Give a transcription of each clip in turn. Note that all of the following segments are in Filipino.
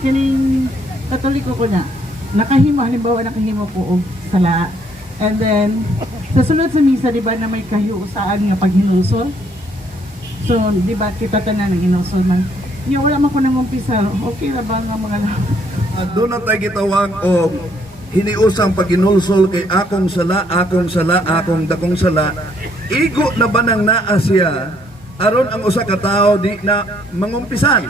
kining katoliko ko na nakahimo halimbawa nakahimo ko og sala and then sa sunod sa misa di ba na may kahiusaan nga paghinulsol so di ba kita tanan ng inulsol man Yo, wala man ko nang umpisa. Okay na ba nga mga doon na tayo gitawag o hiniusang paginulsol kay akong sala, akong sala, akong dakong sala. Igo na ba nang naa siya aron ang usa ka tawo di na mangumpisan.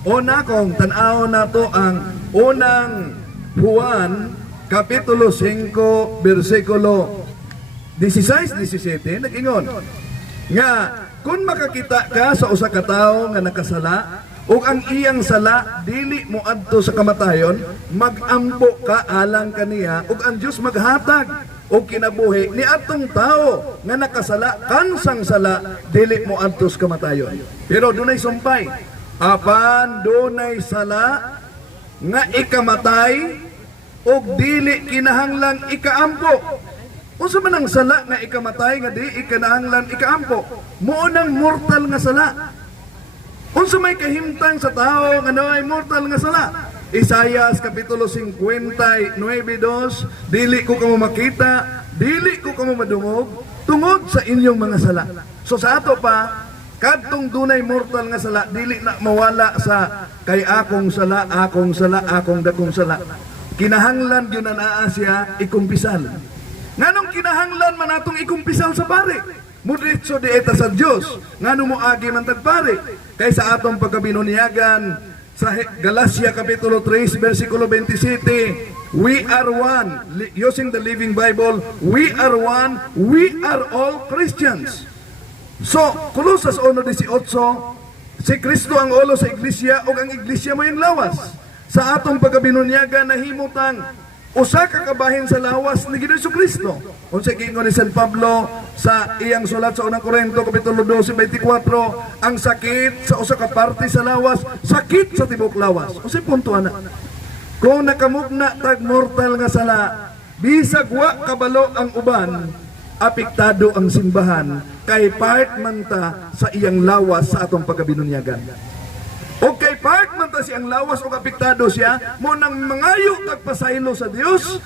O na kong tanaw na to ang unang Juan Kapitulo 5 versikulo 16-17 nag-ingon. Nga kung makakita ka sa usa ka tawo nga nakasala ug ang iyang sala dili mo adto sa kamatayon magampo ka alang kaniya ug ang Dios maghatag og kinabuhi ni atong tawo nga nakasala kansang sala dili mo adto sa kamatayon. Pero dunay sumpay apan dunay sala nga ikamatay ug dili kinahanglang ikaampo Unsa man ang sala nga ikamatay nga di ikanahanglan ikaampo? Mao nang mortal nga sala. Unsa may kahimtang sa tao nga ay mortal nga sala? Isayas kapitulo 59:2 Dili ko kamo makita, dili ko kamo madungog tungod sa inyong mga sala. So sa ato pa kadtong dunay mortal nga sala dili na mawala sa kay akong sala, akong sala, akong dakong sala. Kinahanglan gyud na naa siya ikumpisal. Nganong kinahanglan man atong ikumpisal sa pare? Mudritso di eta sa Dios. Ngano mo agi man tagpare? Kay sa atong pagkabinuniyagan sa Galacia kapitulo 3 versikulo 27, we are one. Using the Living Bible, we are one. We are all Christians. So, Kolosas 1.18, si Kristo ang ulo sa iglesia o ang iglesia mo yung lawas. Sa atong pagkabinunyaga na himutang usa ka kabahin sa lawas ni Ginoong Kristo. Unsa gingon ni San Pablo sa iyang sulat sa unang Korinto kapitulo 12 24, ang sakit sa usa ka parte sa lawas, sakit sa tibok lawas. Unsa punto ana? Kung nakamugna tag mortal nga sala, bisag wa kabalo ang uban, apektado ang simbahan kay part man sa iyang lawas sa atong pagkabinunyagan. O kay part man siyang lawas o apektado siya, mo nang mangayo kag pasaylo sa Dios,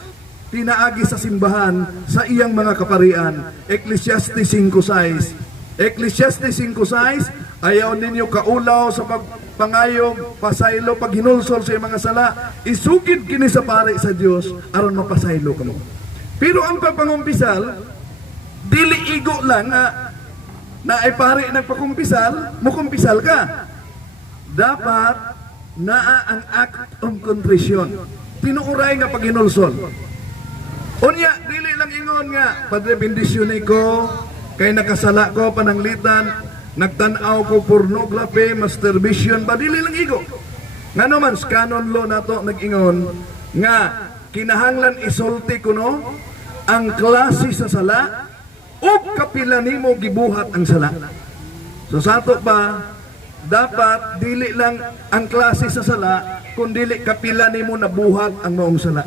tinaagi sa simbahan sa iyang mga kaparian. Ecclesiastes 5.6 Ecclesiastes 5.6 Ayaw ninyo kaulaw sa pagpangayog, pasaylo, paghinulsol sa iyong mga sala, isugid kini sa pare sa Dios aron mapasaylo kamo. Pero ang pagpangumpisal, dili igo lang nga na ay pare nagpakumpisal, mukumpisal ka. Dapat naa ang act of contrition. Tinuuray nga paghinulsol. Unya, dili lang ingon nga, Padre, bendisyon ko, kay nakasala ko pananglitan, nagtanaw ko pornography, masturbation, ba dili lang igo. Nga naman, canon law na to nag-ingon, nga kinahanglan isulti ko no, ang klase sa sala, o kapila nimo gibuhat ang sala. So sa ato pa, dapat dili lang ang klase sa sala, kundi kapila nimo nabuhat ang maong sala.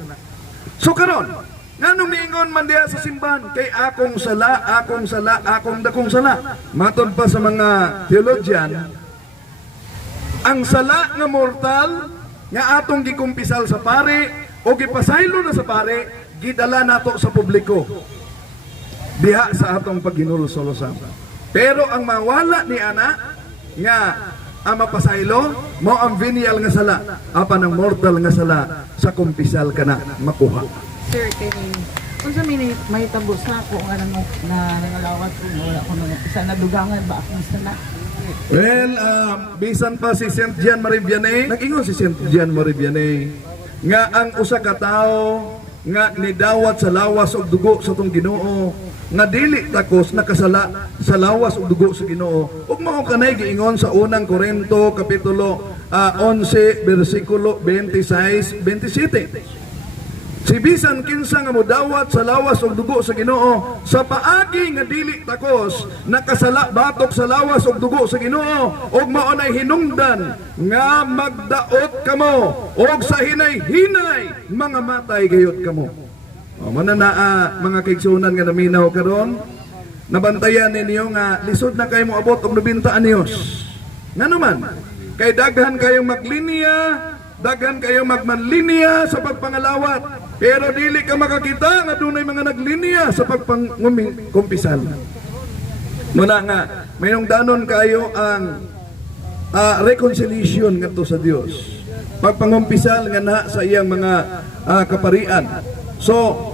So karon, nganong niingon man diha sa simbahan kay akong sala, akong sala, akong dakong sala. Matod pa sa mga theologian, ang sala nga mortal nga atong gikumpisal sa pare o gipasaylo na sa pare, gidala nato sa publiko. Diha sa atong paghinulsol-usap. Pero ang mawala ni ana nga ang mapasaylo mo ang venial nga sala apan ang mortal nga sala sa kumpisal ka na makuha. Sir, kay unsa may may tabos na ako nga nang na nangalawat ko wala ko nang umpisa na dugangan ba akong sana. Well, um, bisan pa si Saint Jean Marie Vianney, nag-ingon si Saint Jean Marie Vianney, nga ang usa ka tawo nga nidawat sa lawas og dugo sa tong Ginoo nga dili takos nakasala sa lawas og dugo sa Ginoo. Ug mao kanay giingon sa unang Korinto kapitulo ah, 11 bersikulo 26 27. Si bisan kinsa nga modawat sa lawas og dugo sa Ginoo sa paagi nga dili takos nakasala batok sa lawas og dugo sa Ginoo ug mao nay hinungdan nga magdaot kamo og sa hinay-hinay mga matay gayot kamo. O man na naa, mga kaigsunan nga naminaw karon nabantayan ninyo nga lisod na kayo mo abot og 90 anyos. Nga naman, kay daghan kayong maglinya daghan kayo magmanlinya sa pagpangalawat. Pero dili ka makakita nga dunay mga naglinya sa pagpangumpisal muna nga mayong danon kayo ang ah, reconciliation ngadto sa Dios. Pagpangumpisal nga na sa iyang mga ah, kaparian so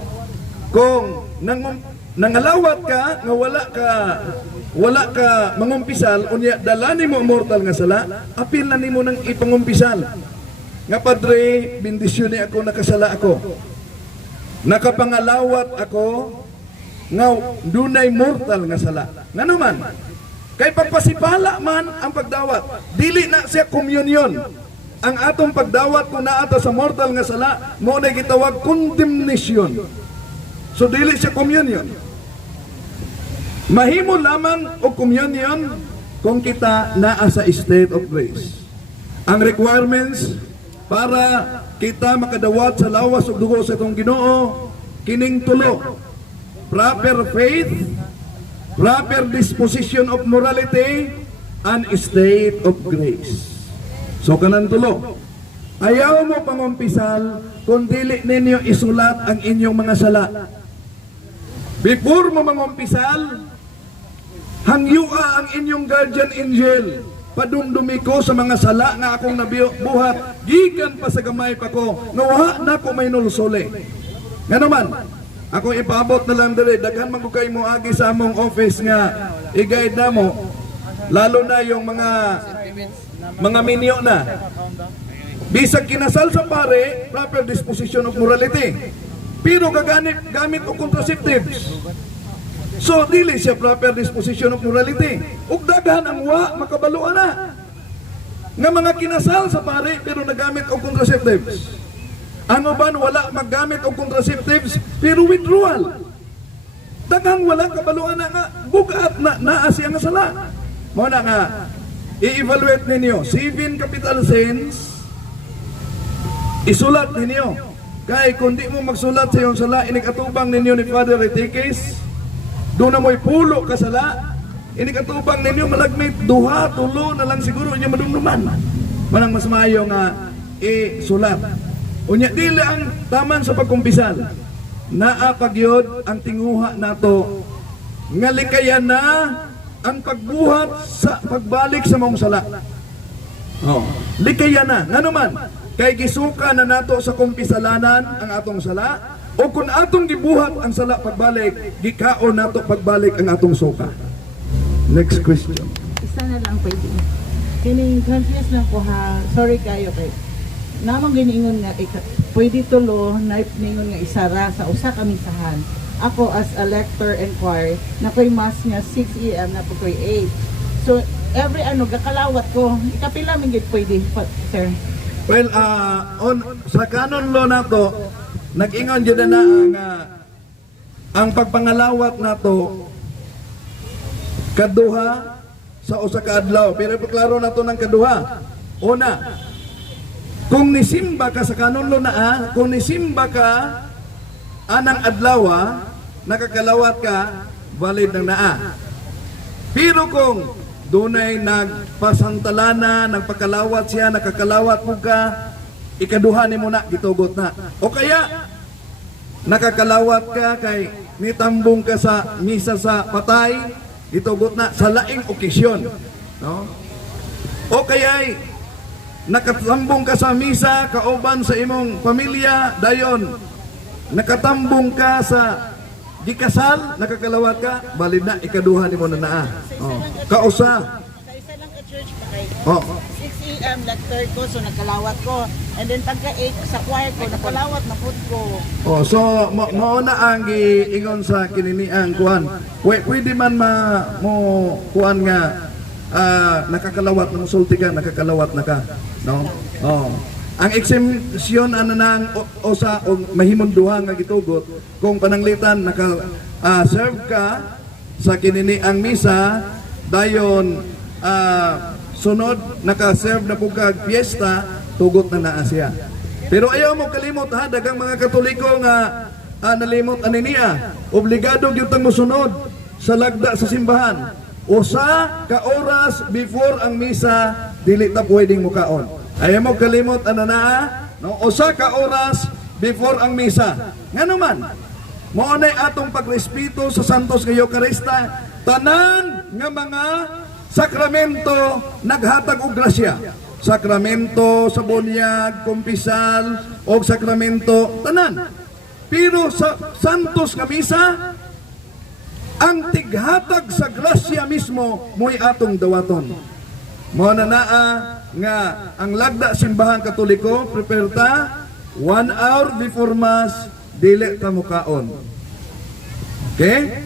kung nang nangalawat ka nga wala ka wala ka mangumpisal unya dalani mo mortal nga sala apil na nimo nang ipangumpisal nga padre bendisyon ni ako nakasala ako. Nakapangalawat ako nga dunay mortal nga sala. Nga naman kay pagpasipala man ang pagdawat dili na siya communion ang atong pagdawat kung naata sa mortal nga sala mo na gitawag condemnation. So dili siya communion. Mahimo lamang o communion kung kita naa sa state of grace. Ang requirements para kita makadawat sa lawas ug dugo sa itong Ginoo kining tulo. Proper faith proper disposition of morality and state of grace so kanan tulo. Ayaw mo pangumpisal kung dili ninyo isulat ang inyong mga sala. Before mo mangumpisal hangyua ang inyong guardian angel. Padumdumi ko sa mga sala nga akong nabuhat gikan pa sa gamay pa ko nawa na ko may nulsole. Nga naman ako ipaabot na lang diri daghan man mo agi sa among office nga i-guide na mo lalo na yung mga mga minyo na bisag kinasal sa pare proper disposition of morality pero gagamit gamit og contraceptives So dili siya proper disposition of morality. Ug ang wa makabaluan na. Nga mga kinasal sa pare pero nagamit og contraceptives. Ang uban wala maggamit og contraceptives pero withdrawal. Daghang wala kabaluan na nga bugat na naa siya nga sala. Mao na nga i-evaluate ninyo seven capital sins isulat ninyo. Kay kung di mo magsulat sa iyong sala, inikatubang ninyo ni Father Retikis, doon na mo'y pulo kasala. Ini katubang ninyo malagmit duha tulo na lang siguro inyo madumduman. Manang mas maayo nga i-sulat. Unya dili ang taman sa pagkumpisal. Naa pagyod ang tinguha nato nga likayan na ang pagbuhat sa pagbalik sa mong sala. Oh, likayan na. Nga naman, kay gisuka na nato sa kumpisalanan ang atong sala, o kung atong gibuhat ang sala pagbalik, gikaon nato pagbalik ang atong suka. Next question. Isa na lang pwede. Kini confused na ko ha. Sorry kayo kay. Namang giningon nga pwede tulo na ningon nga isara sa usa ka misahan. Ako as a lector choir, na ko'y mas nga 6 AM na po ko'y 8. So every ano gakalawat ko, ikapila min gid pwede sir. Well, uh, on, sa canon law nato, nag-ingon dyan na ang, ah, ang pagpangalawat nato kaduha sa usa ka adlaw. Pero ipaklaro nato ng kaduha. Una, kung nisimba ka sa kanon law na ah, kung nisimba ka anang adlaw, nakakalawat ka, valid ng naa. Pero kung dunay nagpasantalana, nagpakalawat siya, nakakalawat mo ka, ikaduha ni mo na, gitugot na. O kaya, nakakalawat ka kay nitambong ka sa misa sa patay, gitugot na sa laing okasyon. No? O kaya, nakatambong ka sa misa, kauban sa imong pamilya, dayon, nakatambong ka sa gikasal, nakakalawat ka, balid na, ikaduha ni mo na naa. Oh. Kausa. Kaisa lang ka church pa kay Oh. 6 a.m. lecture ko, so nagkalawat ko. And then pagka 8 sa choir ko, nagkalawat na food ko. Oh, so mo na ang giingon sa kinini ang kuan. Pwe- Pwede man ma mo kuan nga ah, nakakalawat na musulti ka, nakakalawat na ka. No? Oh. Ang exemption ano nang o, sa o mahimong duha nga gitugot kung pananglitan naka ah, serve ka sa kinini ang misa dayon ah, sunod naka-serve na pugkag fiesta tugot na naa siya. Pero ayaw mo kalimot ha, dagang mga katoliko nga ah, nalimot ani niya. Obligado gyud tang mosunod sa lagda sa simbahan. Usa ka oras before ang misa dili ta pwedeng mukaon. Ayaw mo kalimot ano na no usa ka oras before ang misa. Ngano man? Mao nay atong pagrespeto sa Santos nga Eukarista tanan nga mga sakramento naghatag og grasya. Sakramento sa bunyag, kumpisal, o sakramento tanan. Pero sa Santos nga misa, ang tighatag sa grasya mismo mo'y atong dawaton. Mo na naa nga ang lagda simbahan katoliko prepare ta one hour before mass dili ta mukaon. Okay?